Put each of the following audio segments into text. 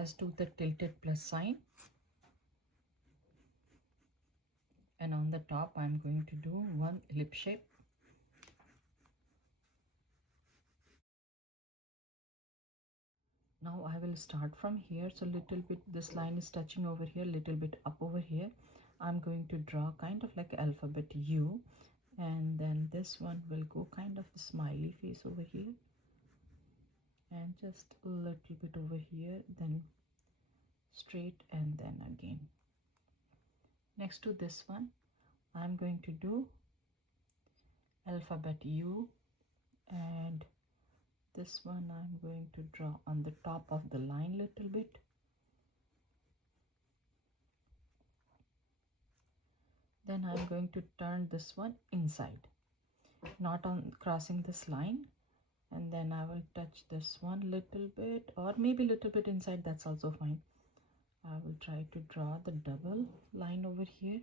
Let's do the tilted plus sign. And on the top, I'm going to do one ellipse shape. Now I will start from here. So little bit, this line is touching over here, little bit up over here. I'm going to draw kind of like alphabet U, and then this one will go kind of a smiley face over here, and just a little bit over here, then straight, and then again. Next to this one, I'm going to do alphabet U, and this one I'm going to draw on the top of the line little bit. Then I'm going to turn this one inside, not on crossing this line, and then I will touch this one little bit, or maybe little bit inside, that's also fine. I will try to draw the double line over here.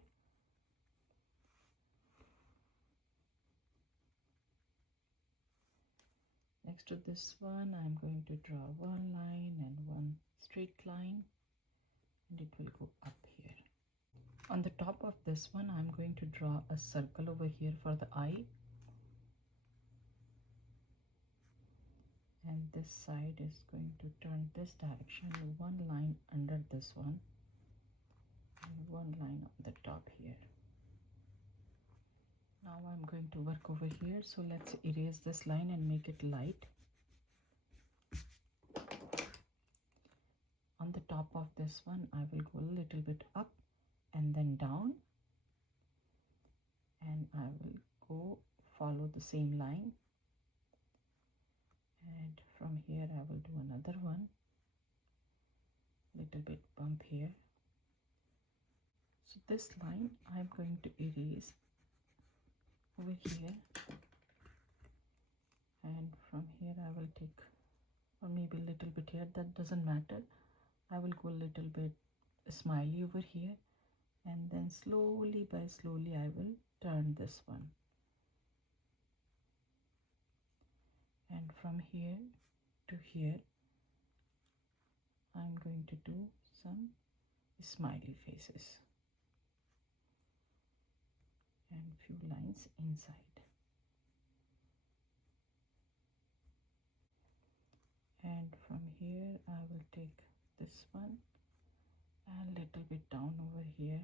Next to this one, I'm going to draw one line and one straight line, and it will go up here. On the top of this one, I'm going to draw a circle over here for the eye. And this side is going to turn this direction, one line under this one, and one line on the top here. Now I'm going to work over here, so let's erase this line and make it light. On the top of this one, I will go a little bit up and then down, and I will go follow the same line, and from here I will do another one, little bit bump here. So this line I'm going to erase over here, and from here I will take, or maybe a little bit here, that doesn't matter. I will go a little bit smiley over here, and then slowly by slowly I will turn this one, and from here to here I'm going to do some smiley faces and few lines inside. And from here I will take this one and a little bit down over here.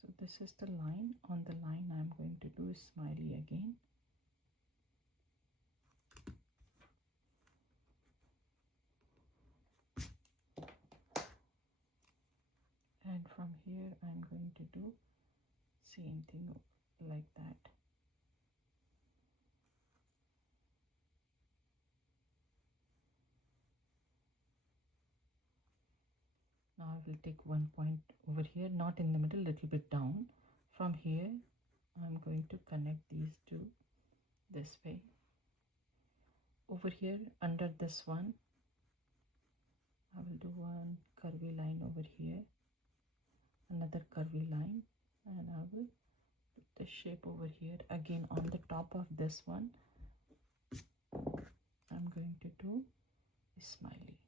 So this is the line. On the line I'm going to do a smiley again. And from here I'm going to do same thing like that. Now I will take one point over here, not in the middle, little bit down. From here I'm going to connect these two this way. Over here under this one I will do one curvy line over here, another curvy line, and I will put the shape over here. Again on the top of this one I'm going to do a smiley.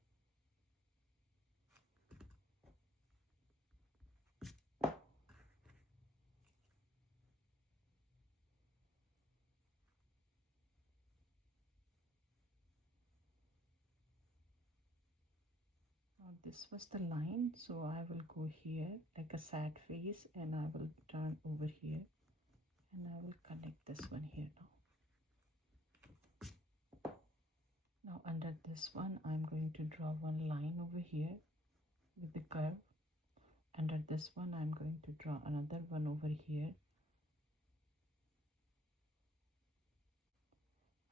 Now this was the line, so I will go here like a sad face, and I will turn over here, and I will connect this one here now. Now under this one I'm going to draw one line over here with the curve. Under this one I'm going to draw another one over here.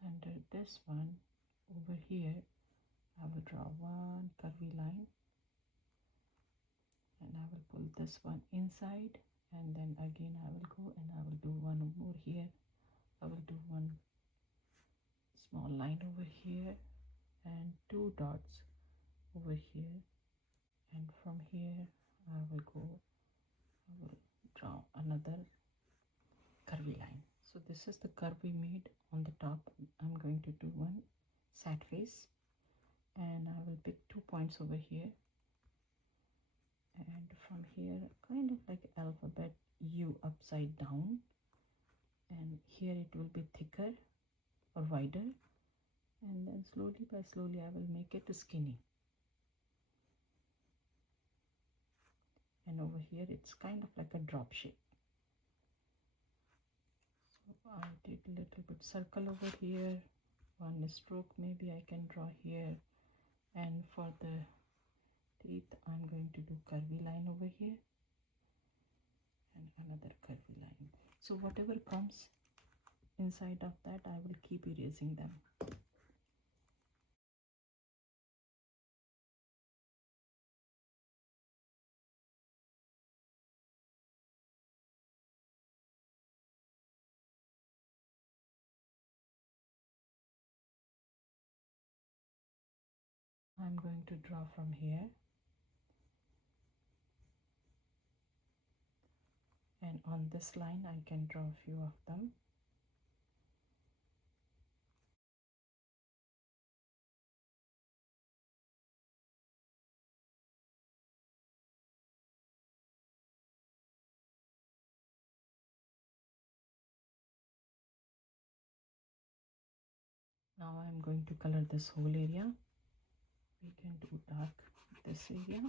Under this one over here I will draw one curvy line, and I will pull this one inside, and then again I will go and I will do one more here. I will do one small line over here and two dots over here, and from here I will draw another curvy line. So this is the curve we made on the top. I'm going to do one sad face, and I will pick 2 points over here, and from here kind of like alphabet U upside down, and here it will be thicker or wider, and then slowly by slowly I will make it skinny, and over here it's kind of like a drop shape. So I did a little bit circle over here, one stroke maybe I can draw here, and for the teeth I'm going to do curvy line over here and another curvy line. So whatever comes inside of that I will keep erasing them. I'm going to draw from here, and on this line I can draw a few of them. Now I'm going to color this whole area. We can do dark this area.